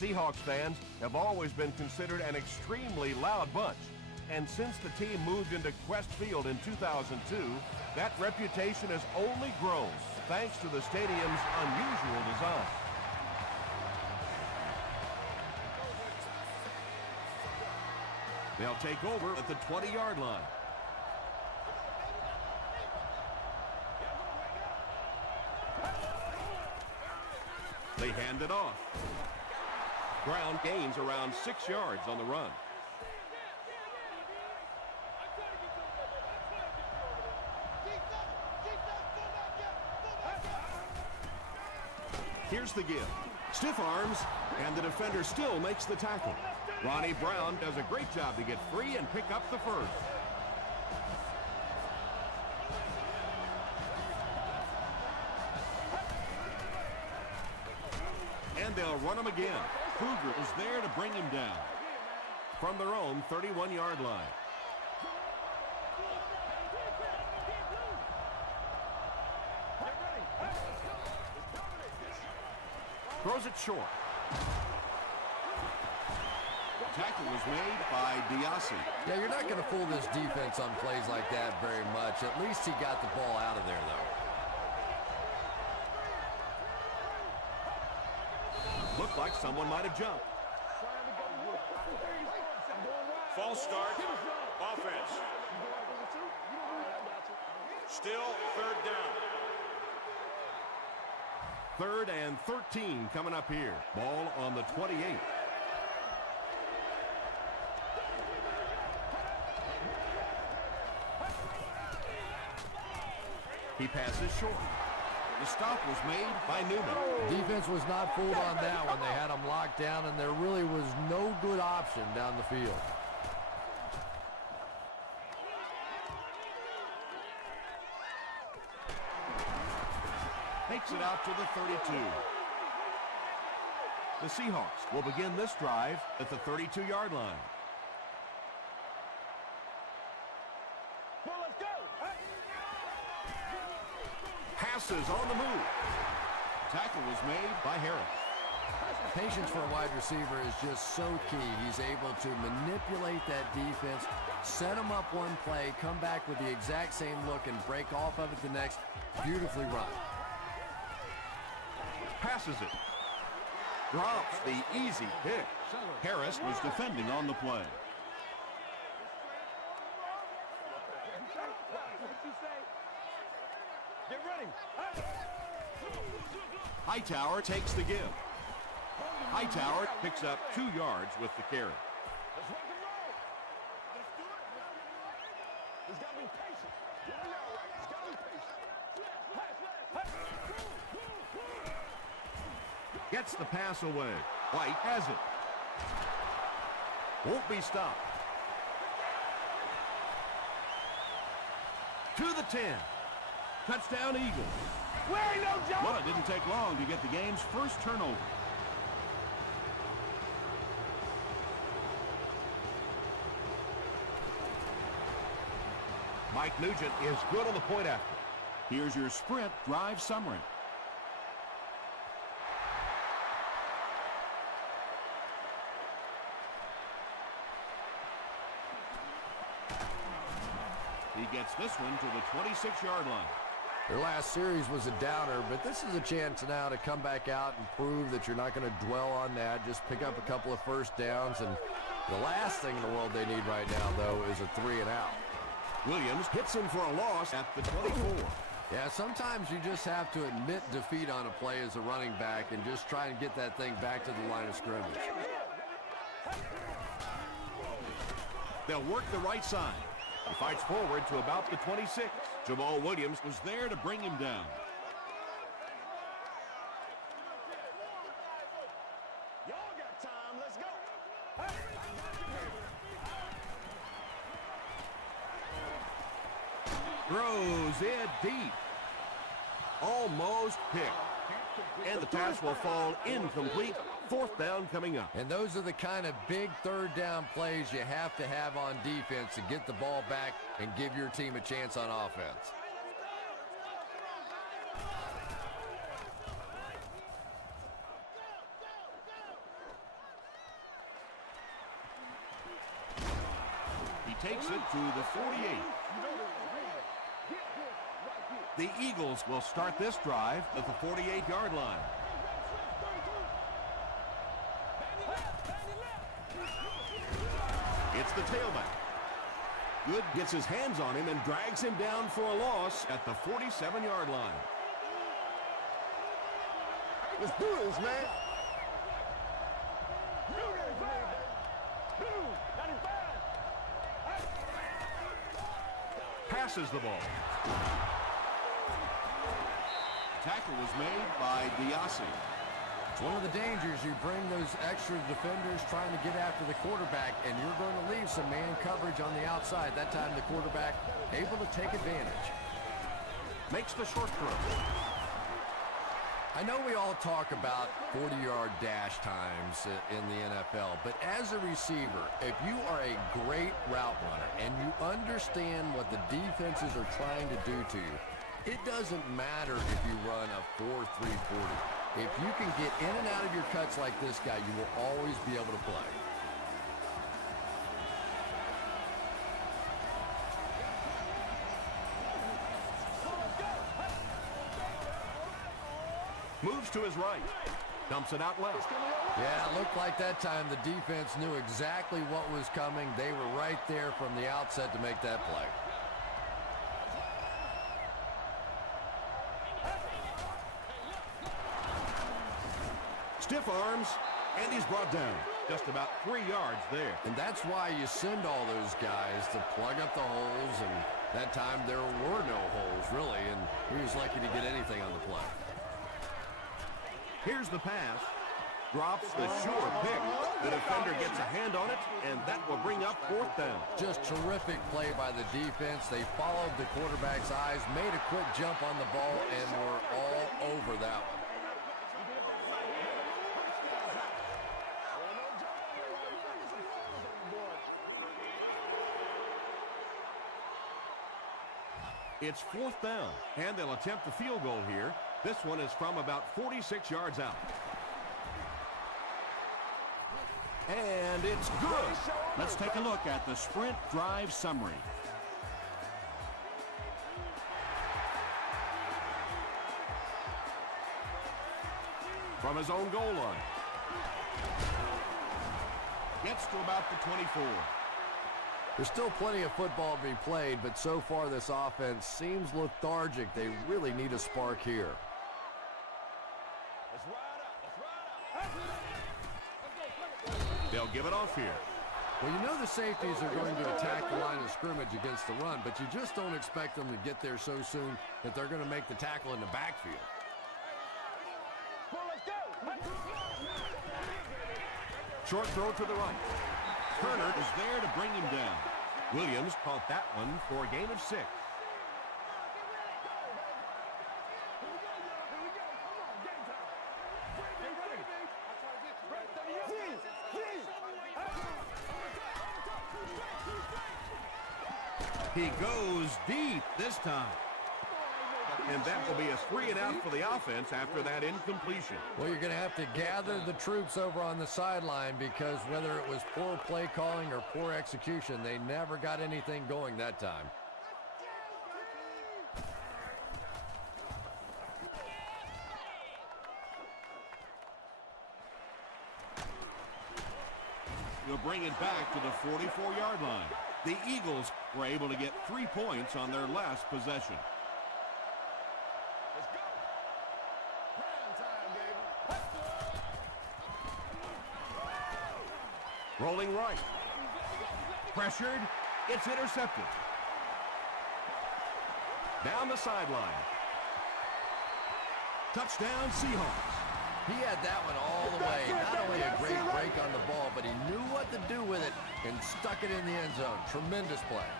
Seahawks fans have always been considered an extremely loud bunch. And since the team moved into Quest Field in 2002, that reputation has only grown thanks to the stadium's unusual design. They'll take over at the 20-yard line. They hand it off. Brown gains around 6 yards on the run. Here's the give. Stiff arms, and the defender still makes the tackle. Ronnie Brown does a great job to get free and pick up the first. And they'll run him again. Kruger is there to bring him down from their own 31-yard line. Throws it short. Tackle was made by Diassi. Yeah, you're not going to fool this defense on plays like that very much. At least he got the ball out of there, though. Looked like someone might have jumped. False start. Offense. Still third down. 3rd and 13 coming up here. Ball on the 28. He passes short. The stop was made by Newman. Defense was not fooled on that one. They had him locked down, and there really was no good option down the field. Takes it out to the 32. The Seahawks will begin this drive at the 32-yard line. Well, let's go. Passes on the move. Tackle was made by Harris. Patience for a wide receiver is just so key. He's able to manipulate that defense, set them up one play, come back with the exact same look, and break off of it the next. Beautifully run. Passes it. Drops the easy pick. Harris was defending on the play. Get ready. Hightower takes the give. Hightower picks up 2 yards with the carry. Let's rock and roll. Let's do it. He's got to be patient. He's got to be patient. Gets the pass away. White has it. Won't be stopped. To the 10. Touchdown Eagles. Well, it didn't take long to get the game's first turnover. Mike Nugent is good on the point after. Here's your sprint drive summary. He gets this one to the 26-yard line. Their last series was a downer, but this is a chance now to come back out and prove that you're not going to dwell on that. Just pick up a couple of first downs, and the last thing in the world they need right now, though, is a 3-and-out. Williams hits him for a loss at the 24. Yeah, sometimes you just have to admit defeat on a play as a running back and just try and get that thing back to the line of scrimmage. They'll work the right side. He fights forward to about the 26. Jamal Williams was there to bring him down. Y'all got time. Let's go. Throws it deep. Almost picked. And the pass will fall incomplete. 4th down coming up. And those are the kind of big third down plays you have to have on defense to get the ball back and give your team a chance on offense. takes it to the 48. The Eagles will start this drive at the 48-yard line. It's the tailback. Good gets his hands on him and drags him down for a loss at the 47-yard line. Let's do this, man. Passes the ball. Tackle was made by Diassi. It's one of the dangers. You bring those extra defenders trying to get after the quarterback, and you're going to leave some man coverage on the outside. That time the quarterback able to take advantage. Makes the short throw. I know we all talk about 40-yard dash times in the NFL, but as a receiver, if you are a great route runner and you understand what the defenses are trying to do to you, it doesn't matter if you run a 4.340. If you can get in and out of your cuts like this guy, you will always be able to play. Moves to his right. Dumps it out left. Yeah, it looked like that time the defense knew exactly what was coming. They were right there from the outset to make that play. Stiff arms, and he's brought down. Just about 3 yards there. And that's why you send all those guys to plug up the holes, and that time there were no holes, really, and he was lucky to get anything on the play. Here's the pass. Drops the sure pick. The defender gets a hand on it, and that will bring up 4th down. Just terrific play by the defense. They followed the quarterback's eyes, made a quick jump on the ball, and were all over that one. It's 4th down, and they'll attempt the field goal here. This one is from about 46 yards out. And it's good. Let's take a look at the sprint drive summary. From his own goal line. Gets to about the 24. There's still plenty of football to be played, but so far this offense seems lethargic. They really need a spark here. They'll give it off here. Well, you know the safeties are going to attack the line of scrimmage against the run, but you just don't expect them to get there so soon that they're going to make the tackle in the backfield. Short throw to the right. Turner is there to bring him down. Williams caught that one for a gain of 6. He goes deep this time. And that will be a 3 and out for the offense after that incompletion. Well, you're going to have to gather the troops over on the sideline because whether it was poor play calling or poor execution, they never got anything going that time. He'll bring it back to the 44-yard line. The Eagles were able to get 3 points on their last possession. Rolling right. Pressured. It's intercepted. Down the sideline. Touchdown, Seahawks. He had that one all the way. Not only a great break on the ball, but he knew what to do with it and stuck it in the end zone. Tremendous play.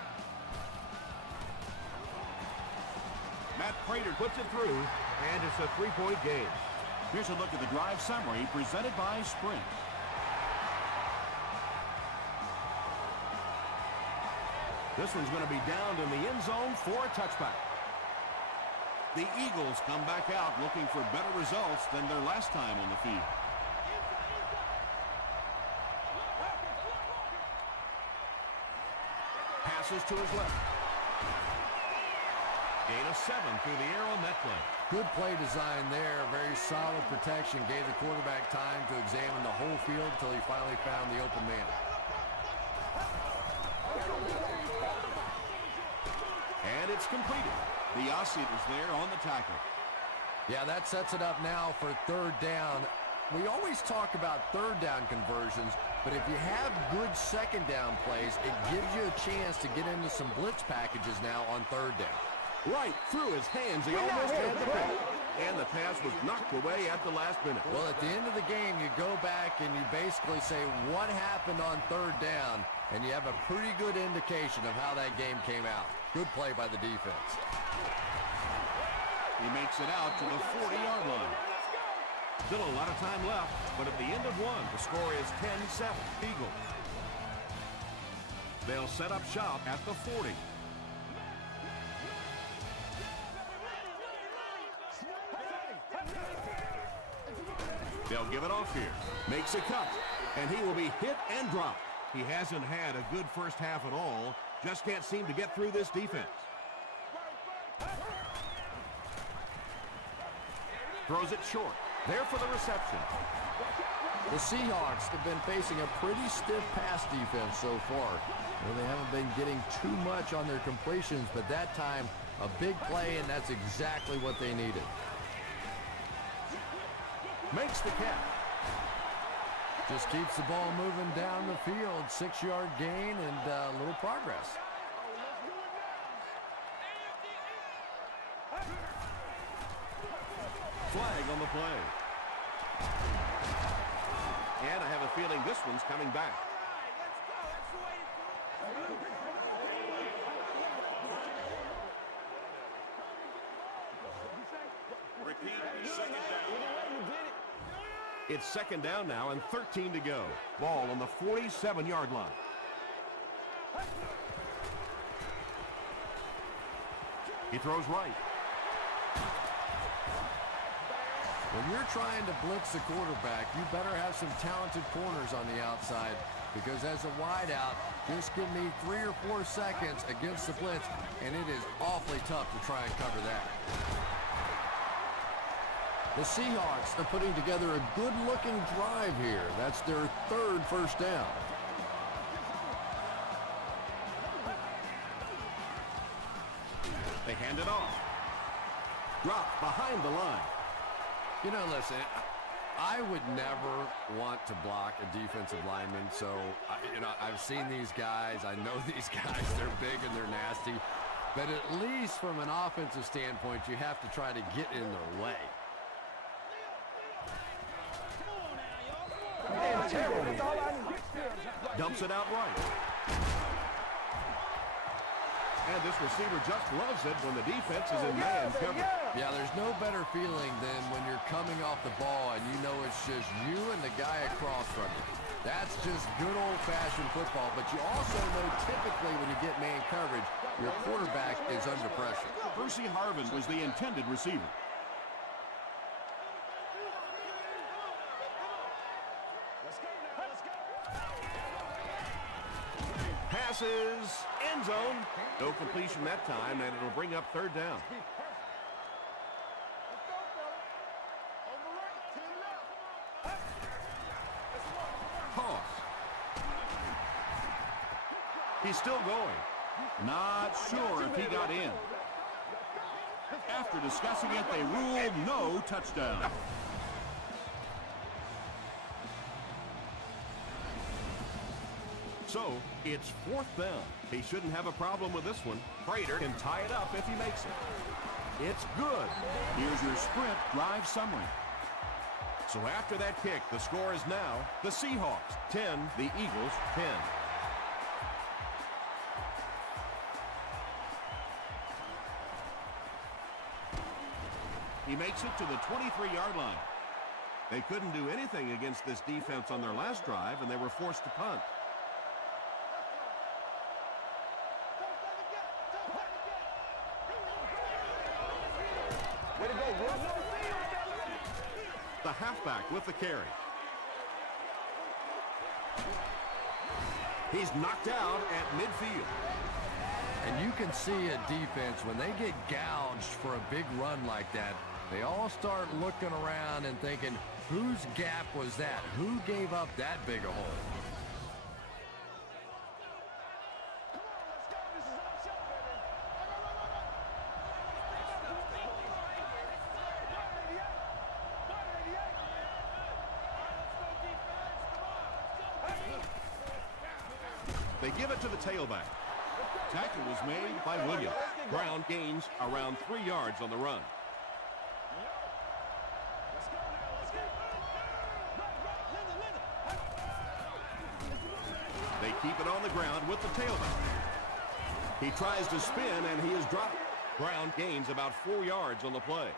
Matt Prater puts it through, and it's a 3-point game. Here's a look at the drive summary presented by Sprint. This one's going to be down in the end zone for a touchback. The Eagles come back out looking for better results than their last time on the field. passes to his left. Gain of 7 through the air on that play. Good play design there. Very solid protection. Gave the quarterback time to examine the whole field until he finally found the open man. And it's completed. The Aussie there on the tackle. Yeah, that sets it up now for third down. We always talk about third down conversions, but if you have good second down plays, it gives you a chance to get into some blitz packages now on third down. Right through his hands. He almost had the pick. And the pass was knocked away at the last minute. Well, at the end of the game, you go back and you basically say what happened on third down, and you have a pretty good indication of how that game came out. Good play by the defense. He makes it out to the 40-yard line. Still a lot of time left, but at the end of one, the score is 10-7 Eagles. They'll set up shop at the 40. They'll give it off here. Makes a cut, and he will be hit and dropped. He hasn't had a good first half at all. Just can't seem to get through this defense. Throws it short. There for the reception. The Seahawks have been facing a pretty stiff pass defense so far. Well, they haven't been getting too much on their completions, but that time, a big play, and that's exactly what they needed. Makes the catch. Just keeps the ball moving down the field. 6-yard gain and a little progress. Flag on the play. And I have a feeling this one's coming back. Repeat, second down. It's second down now and 13 to go. Ball on the 47-yard line. He throws right. When you're trying to blitz the quarterback, you better have some talented corners on the outside, because as a wideout, just give me 3 or 4 seconds against the blitz, and it is awfully tough to try and cover that. The Seahawks are putting together a good-looking drive here. That's their 3rd first down. They hand it off. Drop behind the line. You know, listen, I would never want to block a defensive lineman, so, I've seen these guys. I know these guys. They're big and they're nasty. But at least from an offensive standpoint, you have to try to get in their way. Dumps it out right. And this receiver just loves it when the defense is in man coverage. Yeah, there's no better feeling than when you're coming off the ball and you know it's just you and the guy across from you. That's just good old-fashioned football, but you also know typically when you get man coverage, your quarterback is under pressure. Percy Harvin was the intended receiver. Passes, end zone. No completion that time, and it'll bring up third down. Toss. He's still going. Not sure if he got in. After discussing it, they ruled no touchdown. So, it's 4th down. He shouldn't have a problem with this one. Prater can tie it up if he makes it. It's good. Here's your sprint drive summary. So after that kick, the score is now the Seahawks 10, the Eagles 10. He makes it to the 23-yard line. They couldn't do anything against this defense on their last drive, and they were forced to punt. The halfback with the carry. He's knocked out at midfield. And you can see a defense, when they get gouged for a big run like that, they all start looking around and thinking, whose gap was that? Who gave up that big a hole? They give it to the tailback. Tackle was made by Williams. Brown gains around 3 yards on the run. They keep it on the ground with the tailback. He tries to spin, and he is dropped. Brown gains about 4 yards on the play.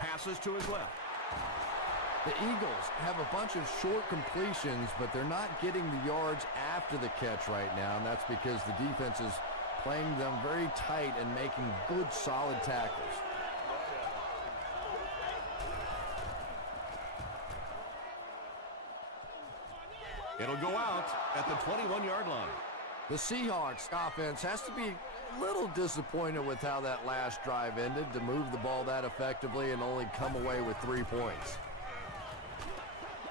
Passes to his left. The Eagles have a bunch of short completions, but they're not getting the yards after the catch right now, and that's because the defense is playing them very tight and making good, solid tackles. It'll go out at the 21-yard line. The Seahawks offense has to be a little disappointed with how that last drive ended, to move the ball that effectively and only come away with 3 points.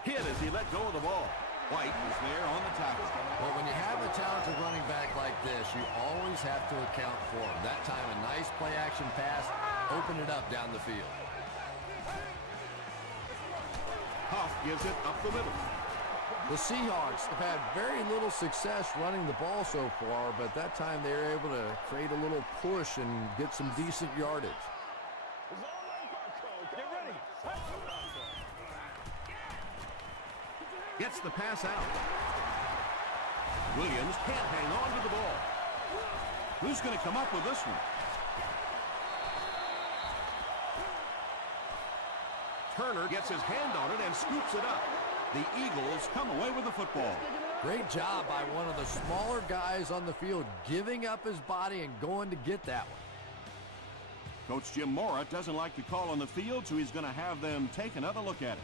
Hit as he let go of the ball. White is there on the tackle. But when you have a talented running back like this, you always have to account for him. That time, a nice play-action pass opened it up down the field. Huff gives it up the middle. The Seahawks have had very little success running the ball so far, but that time they were able to create a little push and get some decent yardage. Gets the pass out. Williams can't hang on to the ball. Who's going to come up with this one? Turner gets his hand on it and scoops it up. The Eagles come away with the football. Great job by one of the smaller guys on the field, giving up his body and going to get that one. Coach Jim Mora doesn't like the call on the field, so he's going to have them take another look at it.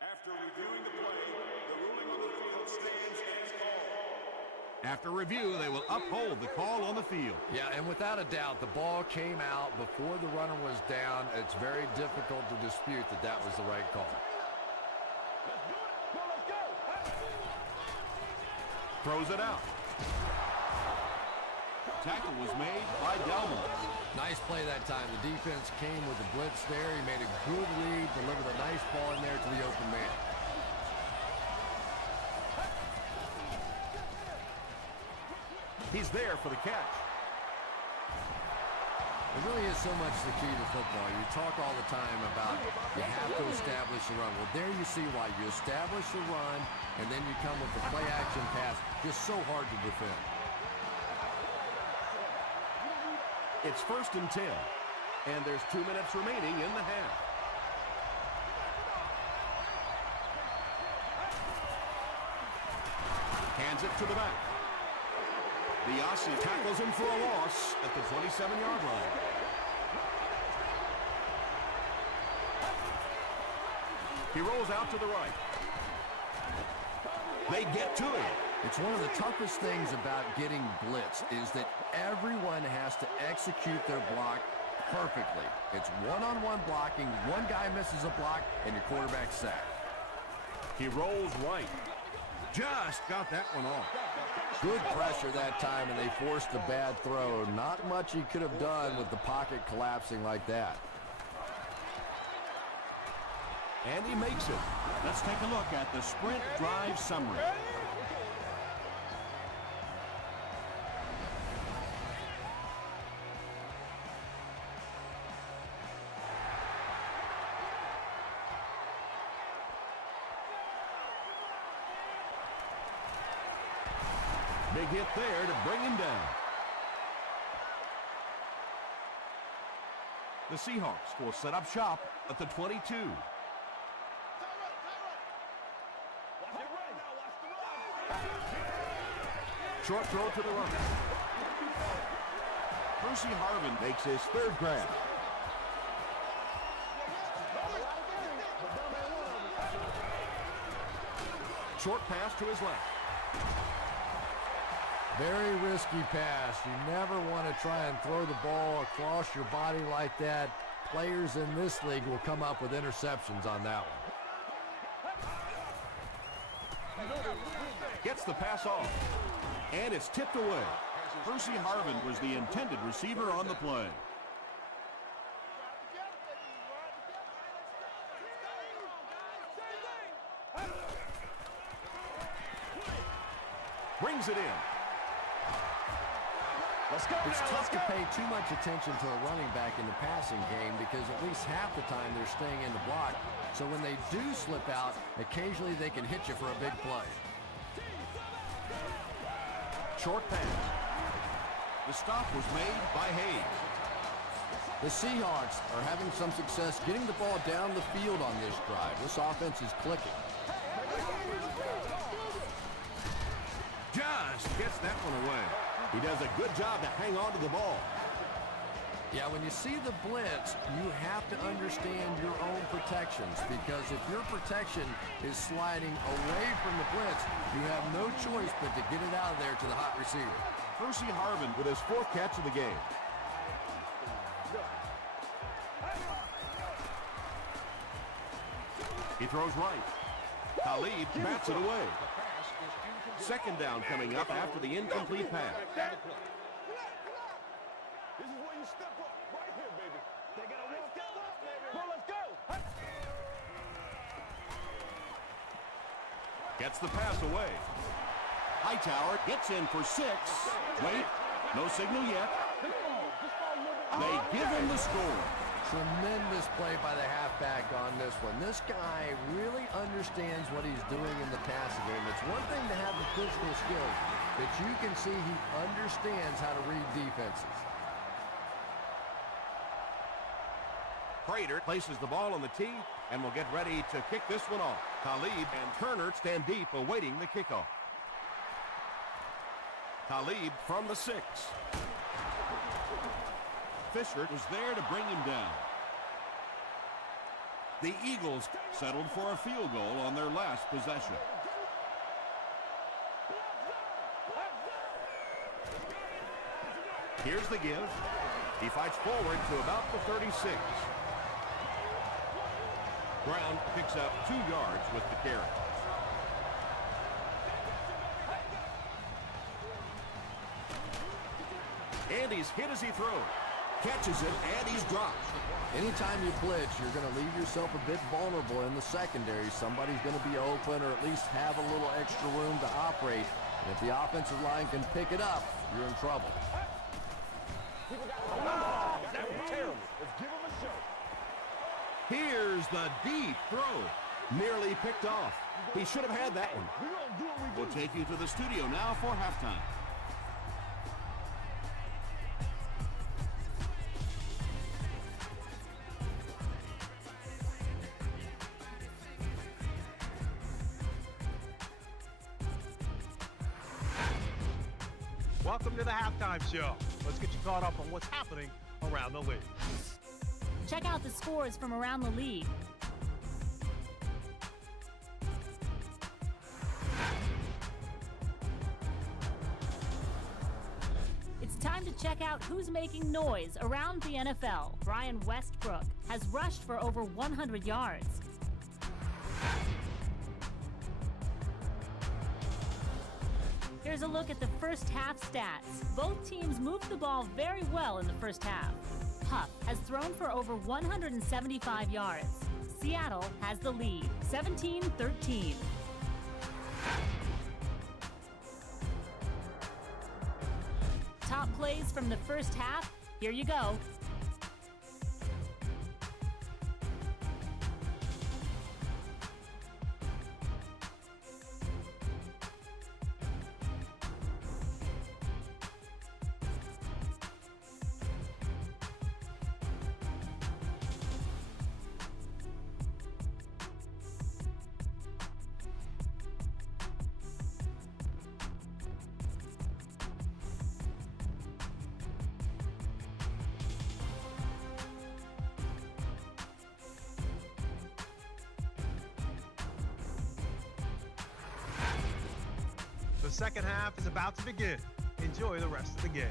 After reviewing the play, the ruling on the field stands as called. After review, they will uphold the call on the field. Yeah, and without a doubt, the ball came out before the runner was down. It's very difficult to dispute that that was the right call. Throws it out. Tackle was made by Delmont. Nice play that time. The defense came with a blitz there. He made a good read, delivered a nice ball in there to the open man. He's there for the catch. It really is so much the key to football. You talk all the time about you have to establish the run. Well, there you see why. You establish the run, and then you come with the play-action pass. Just so hard to defend. It's 1st and 10, and there's 2 minutes remaining in the half. Hands it to the back. The Aussie tackles him for a loss at the 27-yard line. He rolls out to the right. They get to him. It's one of the toughest things about getting blitzed is that everyone has to execute their block perfectly. It's one-on-one blocking. One guy misses a block, and your quarterback's sacked. He rolls right. Just got that one off. Good pressure that time, and they forced a bad throw. Not much he could have done with the pocket collapsing like that. And he makes it. Let's take a look at the sprint drive summary. Big hit there to bring him down. The Seahawks will set up shop at the 22. Watch it right now. Watch the run. Short throw to the runner. Percy Harvin Makes his third grab. short pass to his left. Very risky pass. You never want to try and throw the ball across your body like that. Players in this league will come up with interceptions on that one. Gets the pass off. And it's tipped away. Percy Harvin was the intended receiver on the play. Brings it in. Let's go It's now, tough let's to go. pay too much attention to a running back in the passing game because at least half the time they're staying in the block. So when they do slip out, occasionally they can hit you for a big play. Short pass. The stop was made by Hayes. The Seahawks are having some success getting the ball down the field on this drive. This offense is clicking. Just gets that one away. He does a good job to hang on to the ball. Yeah, when you see the blitz, you have to understand your own protections because if your protection is sliding away from the blitz, you have no choice but to get it out of there to the hot receiver. Percy Harvin With his fourth catch of the game. He throws right. Khalid bats it away. Second down coming up after the incomplete pass. This is where you step up. Right here, baby. They got to walk that up, baby. Well, let's go. Gets the pass away. Hightower gets in for 6. Wait, no signal yet. They give him the score. Tremendous play by the halfback on this one. This guy really understands what he's doing in the passing game. It's one thing to have the physical skills, but you can see he understands how to read defenses. Prater places the ball on the tee and will get ready to kick this one off. Khalid and Turner stand deep awaiting the kickoff. Khalid from the 6. Fisher was there to bring him down. The Eagles settled for a field goal on their last possession. Here's the give. He fights forward to about the 36. Brown picks up 2 yards with the carry. And he's hit as he throws. Catches it, and he's dropped. Anytime you blitz, you're going to leave yourself a bit vulnerable in the secondary. Somebody's going to be open or at least have a little extra room to operate. And if the offensive line can pick it up, you're in trouble. That was terrible. Let's give him a show. Here's the deep throw. Nearly picked off. He should have had that one. We're going to do what we do. We'll take you to the studio now for halftime. Welcome to the halftime show. Let's get you caught up on what's happening around the league. Check out the scores from around the league. It's time to check out who's making noise around the NFL. Brian Westbrook has rushed for over 100 yards. Here's a look at the first half stats. Both teams moved the ball very well in the first half. Huff has thrown for over 175 yards. Seattle has the lead, 17-13. Top plays from the first half, here you go. second half is about to begin. Enjoy the rest of the game.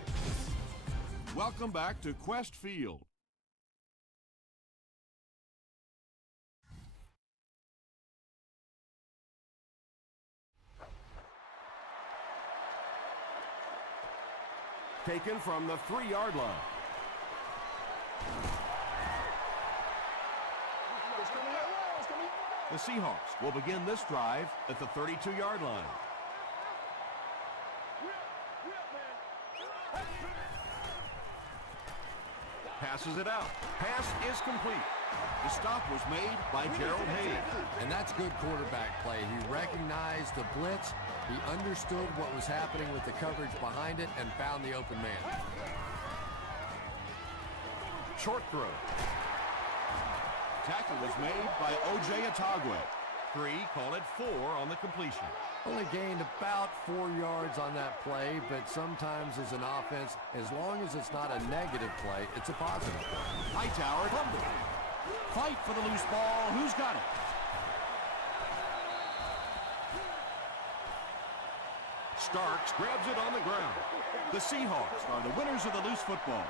Welcome back to Quest Field. Taken from the 3-yard line. The Seahawks will begin this drive at the 32-yard line. Passes it out. Pass is complete. The stop was made by Gerald Hayes. And that's good quarterback play. He recognized the blitz. He understood what was happening with the coverage behind it and found the open man. Short throw. Tackle was made by O.J. Atagwe. 3, call it 4 on the completion. Only gained about 4 yards on that play, but sometimes as an offense, as long as it's not a negative play, it's a positive play. Hightower fumbled. Fight for the loose ball. Who's got it? Starks grabs it on the ground. The Seahawks are the winners of the loose football.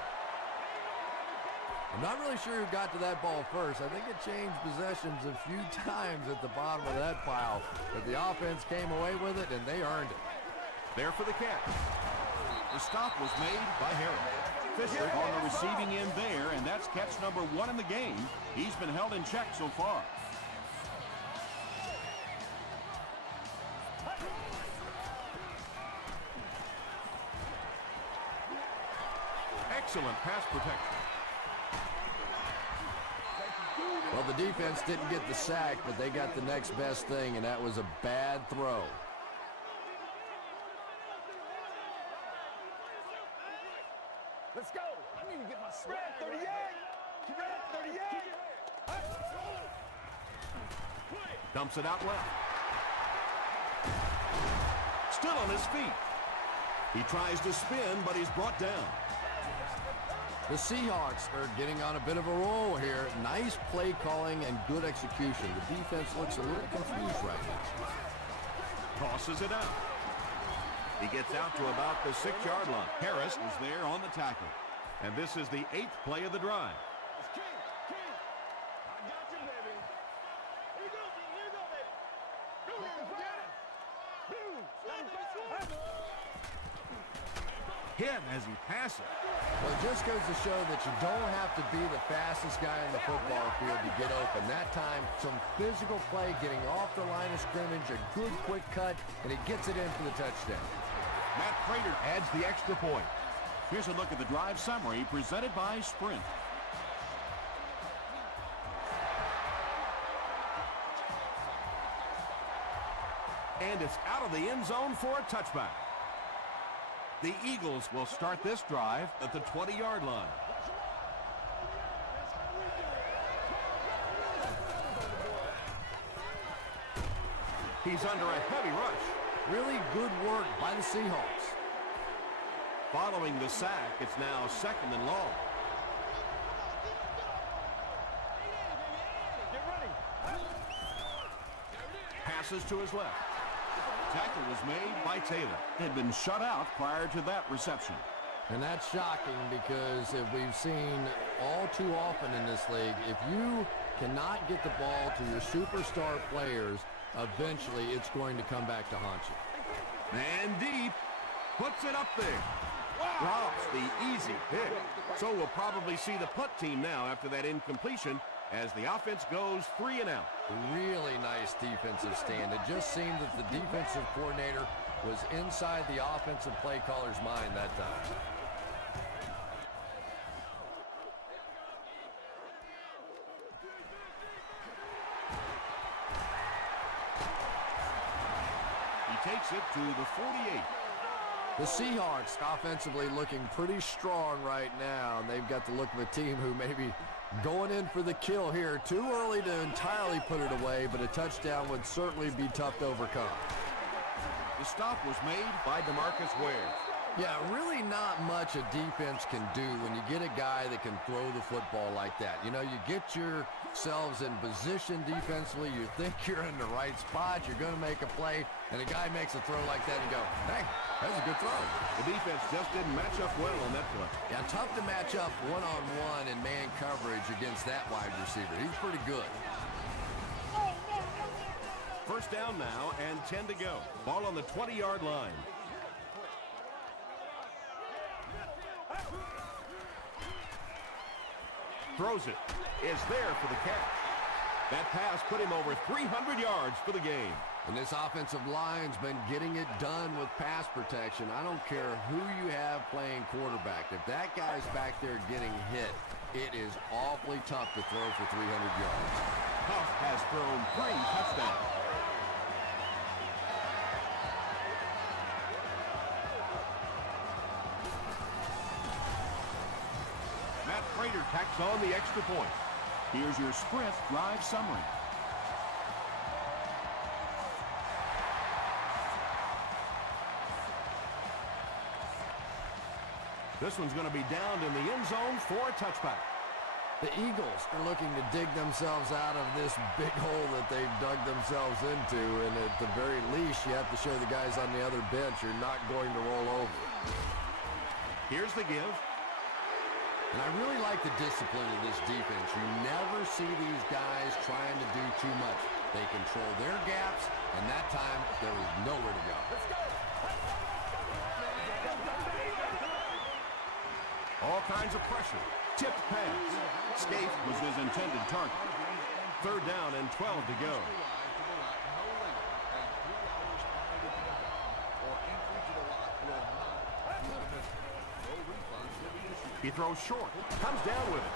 I'm not really sure who got to that ball first. I think it changed possessions a few times at the bottom of that pile, but the offense came away with it, and they earned it. There for the catch. The stop was made by Harrell. Fisher on the receiving end there, and that's catch number 1 in the game. He's been held in check so far. Excellent pass protection. Well, the defense didn't get the sack, but they got the next best thing, and that was a bad throw. Let's go. I need to get my spread 38. Spread 38. Dumps it out left. Still on his feet. He tries to spin, but he's brought down. The Seahawks are getting on a bit of a roll here. Nice play calling and good execution. The defense looks a little confused right now. Tosses it out. He gets out to about the 6-yard line. Harris was there on the tackle. And this is the 8th play of the drive. It's King. King. I got you, baby. Here you go, King. Here you go, baby. Hit as he passes. Well, it just goes to show that you don't have to be the fastest guy in the football field to get open. That time, some physical play, getting off the line of scrimmage, a good quick cut, and he gets it in for the touchdown. Matt Prater adds the extra point. Here's a look at the drive summary presented by Sprint. And it's out of the end zone for a touchback. The Eagles will start this drive at the 20-yard line. He's under a heavy rush. Really good work by the Seahawks. Following the sack, it's now 2nd and long. Passes to his left. Tackle was made by Taylor. Had been shut out prior to that reception. And that's shocking because if we've seen all too often in this league, if you cannot get the ball to your superstar players, eventually it's going to come back to haunt you. And deep. Puts it up there. Drops the easy pick. So we'll probably see the punt team now after that incompletion as the offense goes 3 and out. Really nice defensive stand. It just seemed that the defensive coordinator was inside the offensive play caller's mind that time. He takes it to the 48. The Seahawks offensively looking pretty strong right now, and they've got the look of a team who may be going in for the kill here. Too early to entirely put it away, but a touchdown would certainly be tough to overcome. The stop was made By DeMarcus Ware. Yeah, really not much a defense can do when you get a guy that can throw the football like that. You know, you get yourselves in position defensively. You think you're in the right spot. You're going to make a play, and a guy makes a throw like that and you go, hey, that's a good throw. The defense just didn't match up well on that play. Yeah, tough to match up one-on-one in man coverage against that wide receiver. He's pretty good. First down now and 10 to go. Ball on the 20-yard line. Throws it. Is there for the catch. That pass put him over 300 yards for the game. And this offensive line's been getting it done with pass protection. I don't care who you have playing quarterback. If that guy's back there getting hit, it is awfully tough to throw for 300 yards. Huff has thrown 3 touchdowns. Matt Prater tacks on the extra point. Here's your sprint drive summary. This one's going to be downed in the end zone for a touchback. The Eagles are looking to dig themselves out of this big hole that they've dug themselves into, and at the very least, you have to show the guys on the other bench you're not going to roll over. Here's the give. And I really like the discipline of this defense. You never see these guys trying to do too much. They control their gaps, and that time there was nowhere to go. All kinds of pressure. Tipped pass. Scaife was his intended target. Third down and 12 to go. He throws short. Comes down with it.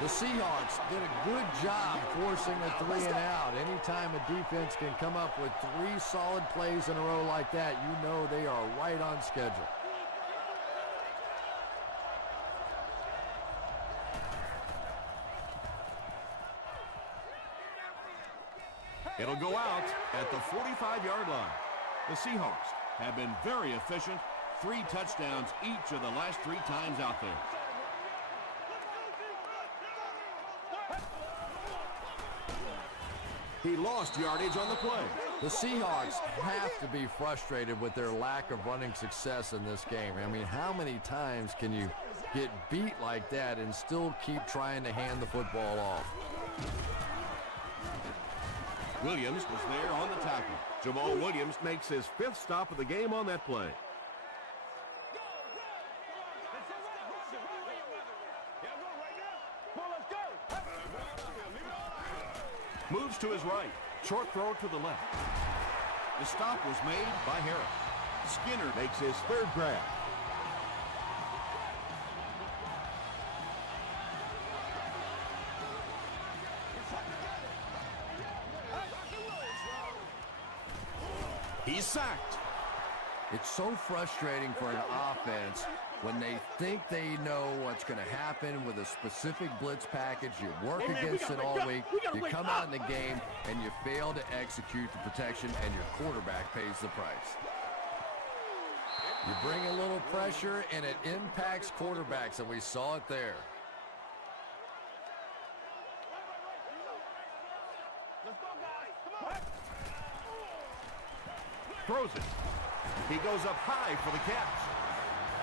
The Seahawks did a good job forcing a 3 and out. Anytime a defense can come up with 3 solid plays in a row like that, you know they are right on schedule. It'll go out at the 45-yard line. The Seahawks Have been very efficient. 3 touchdowns each of the last 3 times out there. He lost yardage on the play. The Seahawks have to be frustrated with their lack of running success in this game. I mean, how many times can you get beat like that and still keep trying to hand the football off? Williams was there on the tackle. Jamal Williams makes his 5th stop of the game on that play. Moves to his right. Short throw to the left. The stop was made by Harris. Skinner makes his 3rd grab. He's sacked. It's so frustrating for an offense when they think they know what's going to happen with a specific blitz package. You work against it all week. You come out in the game and you fail to execute the protection, and your quarterback pays the price. You bring a little pressure and it impacts quarterbacks, and we saw it there. Throws it. He goes up high for the catch.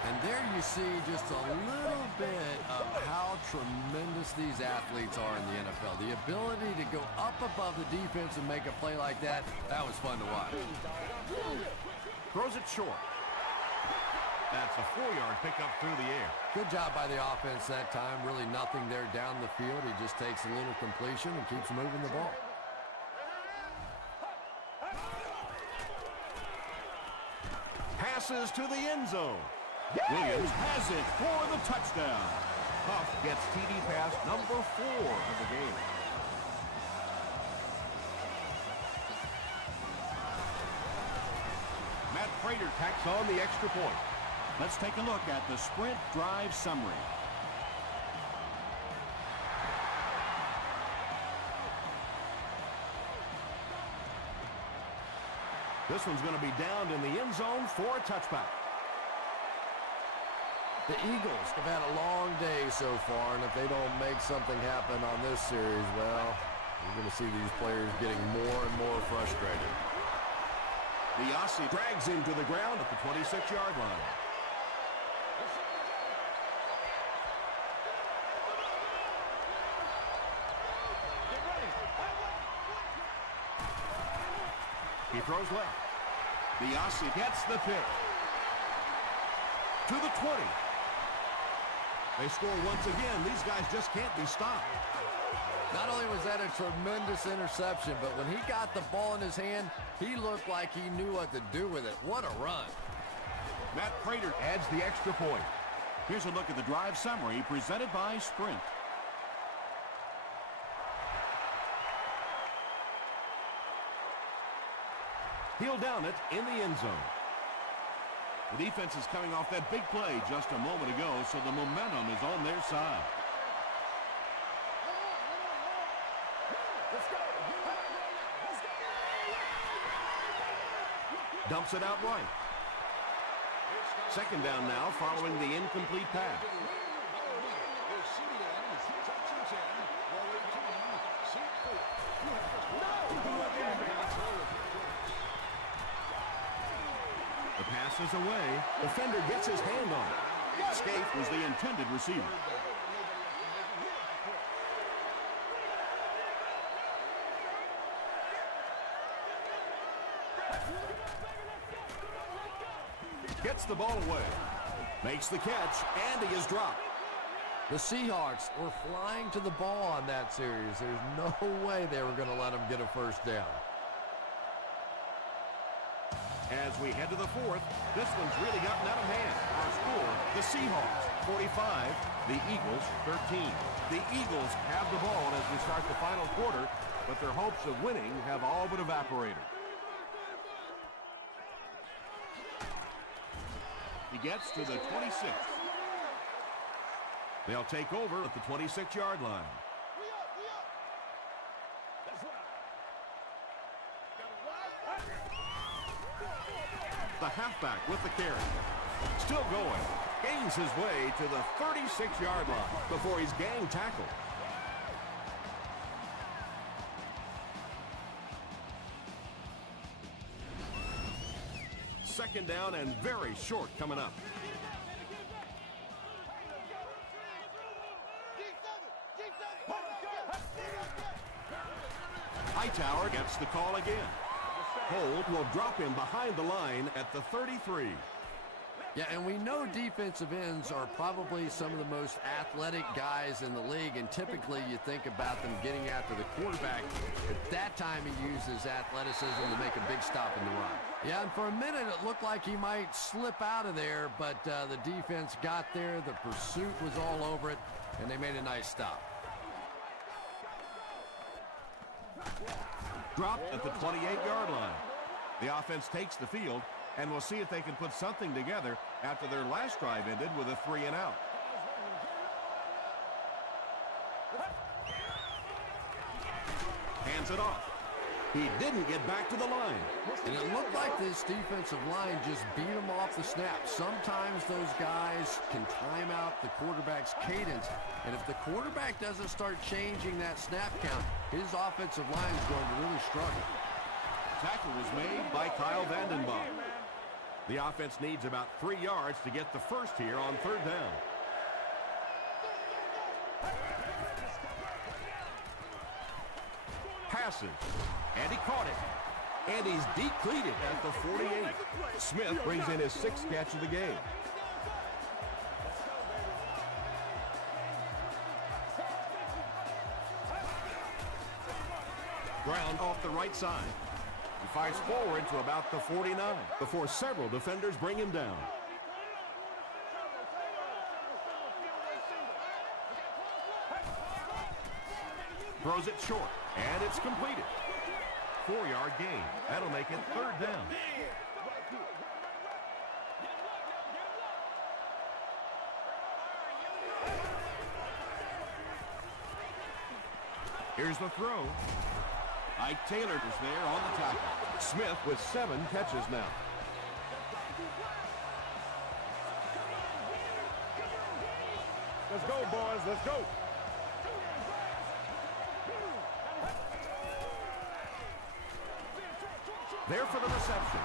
And there you see just a little bit of how tremendous these athletes are in the NFL. The ability to go up above the defense and make a play like that, that was fun to watch. Throws it short. That's a 4-yard pickup through the air. Good job by the offense that time. Really nothing there down the field. He just takes a little completion and keeps moving the ball. Passes to the end zone. Williams has it for the touchdown. Huff gets TD pass number 4 of the game. Matt Prater tacks on the extra point. Let's take a look at the sprint drive summary. This one's going to be downed in the end zone for a touchback. The Eagles have had a long day so far, and if they don't make something happen on this series, well, you're going to see these players getting more and more frustrated. The Aussie drags him to the ground at the 26-yard line. He throws left. The Aussie gets the pick. To the 20. They score once again. These guys just can't be stopped. Not only was that a tremendous interception, but when he got the ball in his hand, he looked like he knew what to do with it. What a run. Matt Prater adds the extra point. Here's a look at the drive summary presented by Sprint. He'll down it in the end zone. The defense is coming off that big play just a moment ago, so the momentum is on their side. Dumps it out right. Second down now following the incomplete pass. The pass is away. Defender gets his hand on it. Scaife was the intended receiver. Gets the ball away. Makes the catch, and he is dropped. The Seahawks were flying to the ball on that series. There's no way they were going to let them get a first down. As we head to the fourth, this one's really gotten out of hand. Our score, the Seahawks 45, the Eagles 13. The Eagles have the ball as we start the final quarter, but their hopes of winning have all but evaporated. He gets to the 26. They'll take over at the 26-yard line. The halfback with the carry. Still going. Gains his way to the 36-yard line before he's gang tackled. Second down and very short coming up. Hightower gets the call again. Hold will drop him behind the line at the 33. Yeah, and we know defensive ends are probably some of the most athletic guys in the league, and typically you think about them getting after the quarterback. At that time, he uses athleticism to make a big stop in the run. Yeah, and for a minute, it looked like he might slip out of there, but the defense got there. The pursuit was all over it, and they made a nice stop. Dropped at the 28-yard line. The offense takes the field, and we'll see if they can put something together after their last drive ended with a 3-and-out. Hands it off. He didn't get back to the line. And it looked like this defensive line just beat him off the snap. Sometimes those guys can time out the quarterback's cadence, and if the quarterback doesn't start changing that snap count, his offensive line is going to really struggle. Tackle was made by Kyle Vandenbach. The offense needs about 3 yards to get the first here on third down. Passes, and he caught it. And he's depleted at the 48. Smith brings in his 6th catch of the game. Ground off the right side. He fires forward to about the 49 before several defenders bring him down. Throws it short, and it's completed. 4-yard gain. That'll make it third down. Here's the throw. Ike Taylor is there on the tackle. Smith with 7 catches now. Let's go, boys. Let's go. There for the reception.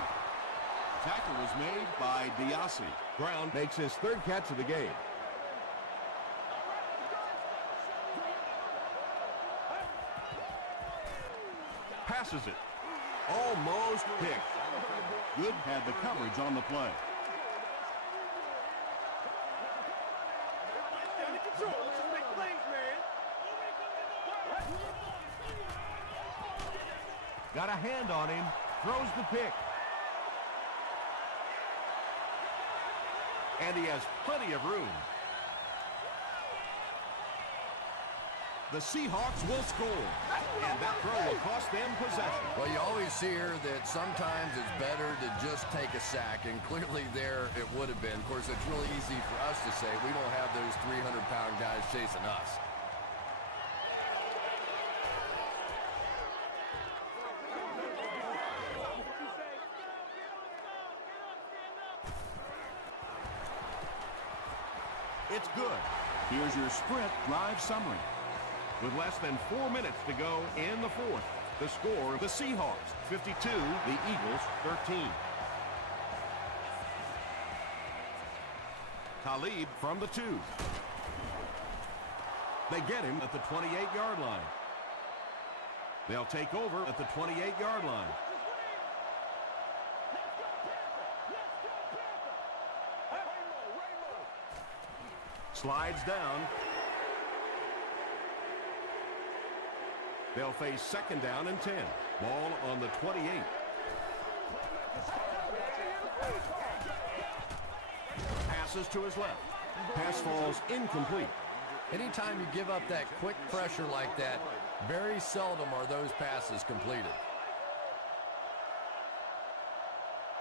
Tackle was made by Diassi. Brown makes his third catch of the game. Passes it. Almost picked. Good had the coverage on the play. Got a hand on him. Throws the pick. And he has plenty of room. The Seahawks will score. And that throw will cost them possession. Well, you always hear that sometimes it's better to just take a sack, and clearly there it would have been. Of course, it's really easy for us to say we don't have those 300-pound guys chasing us. It's good. Here's your sprint drive summary. With less than 4 minutes to go in the fourth. The score, the Seahawks 52, the Eagles 13. Talib from the 2. They get him at the 28-yard line. They'll take over at the 28-yard line. Slides down. They'll face second down and 10. Ball on the 28. Passes to his left. Pass falls incomplete. Anytime you give up that quick pressure like that, very seldom are those passes completed.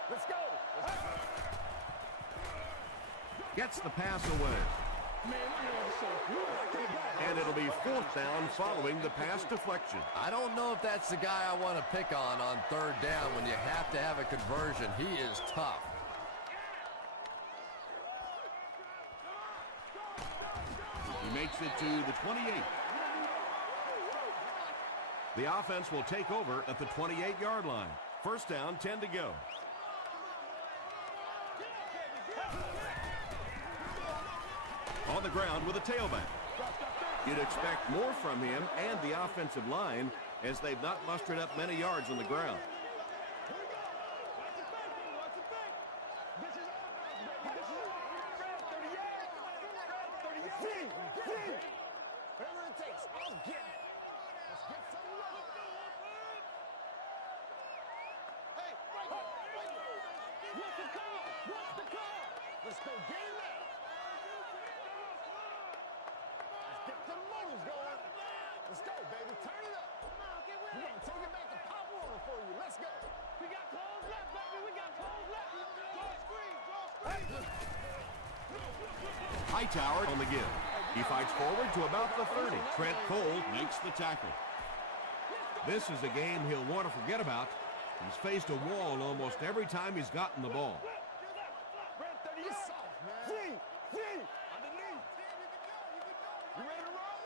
Let's go. Gets the pass away. And it'll be fourth down following the pass deflection. I don't know if that's the guy I want to pick on third down when you have to have a conversion. He is tough. He makes it to the 28. The offense will take over at the 28-yard line. First down, 10 to go. On the ground with a tailback. You'd expect more from him and the offensive line as they've not mustered up many yards on the ground. Whatever it takes, I'll get it. Let's get some love. Hey, what's the call? What's the call? Let's go get it now. Let's get the motors going. Let's go, baby. Turn it up. We're going to take it back to Pop Warner for you. Let's go. We got clothes left, baby. We got clothes left. Draw screen. Draw screen. Hightower on the give. He fights forward to about the 30. Trent Cole Makes the tackle. This is a game he'll want to forget about. He's faced a wall almost every time he's gotten the ball. It's soft, man. Free. Underneath. You ready to roll?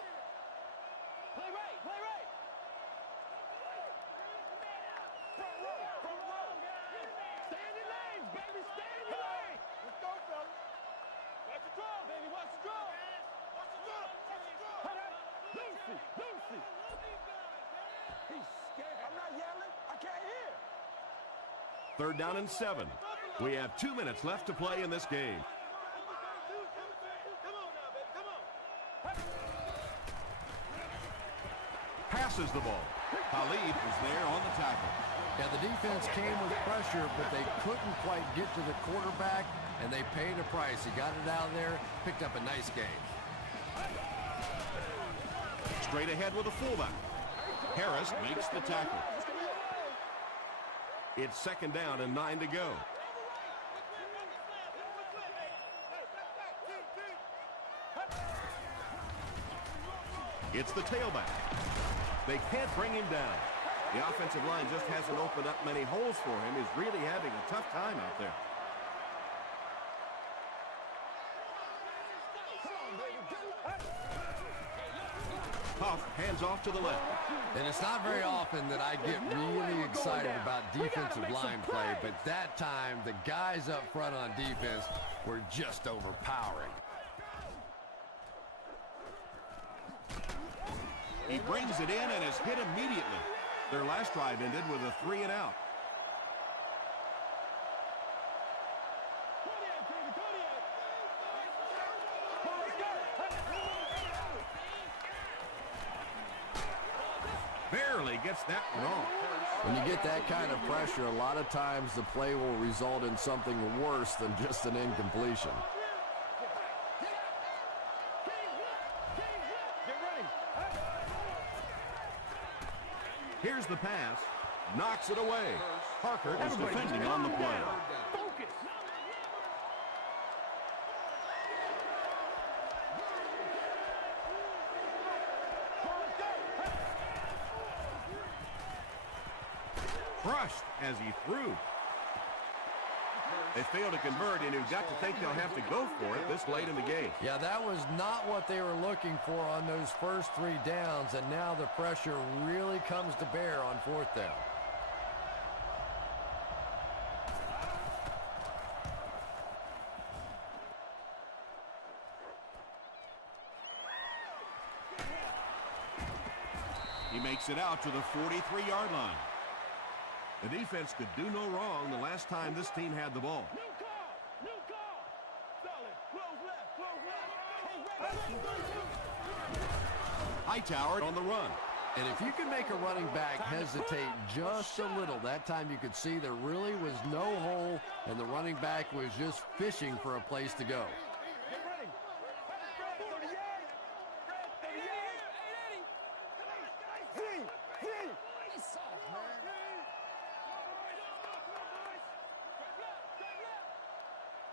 Play right. Front row. Stay in your lanes, baby. Stay in your lane. Let's go, fella. Watch the draw, baby. Watch the draw. Lucy. He's scared. I'm not yelling. I can't hear. Third down and 7. We have 2 minutes left to play in this game. Passes the ball. Talib is there on the tackle. Yeah, the defense came with pressure, but they couldn't quite get to the quarterback, and they paid a price. He got it out of there, picked up a nice game. Straight ahead with a fullback. Harris makes the tackle. It's second down and 9 to go. It's the tailback. They can't bring him down. The offensive line just hasn't opened up many holes for him. He's really having a tough time out there. Come on, baby. Good luck. Huff hands off to the left. And it's not very often that I get really excited about defensive line play, but that time the guys up front on defense were just overpowering. He brings it in and is hit immediately. Their last drive ended with a 3-and-out. Barely gets that one off. When you get that kind of pressure, a lot of times the play will result in something worse than just an incompletion. Here's the pass. Knocks it away. Parker is defending on the play. Focus. Crushed as he threw. They failed to convert, and you've got to think they'll have to go for it this late in the game. Yeah, that was not what they were looking for on those first 3 downs, and now the pressure really comes to bear on 4th down. He makes it out to the 43-yard line. The defense could do no wrong the last time this team had the ball. New call. New call. Solid. Close left. Close left. Hightower on the run. And if you can make a running back hesitate just a little, that time you could see there really was no hole, and the running back was just fishing for a place to go. Get ready. He's soft, man.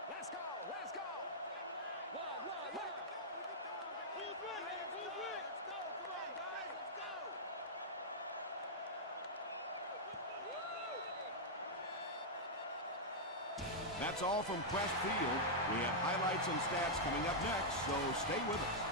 Let's go. Let's go. That's all from Crest Field. We have highlights and stats coming up next, so stay with us.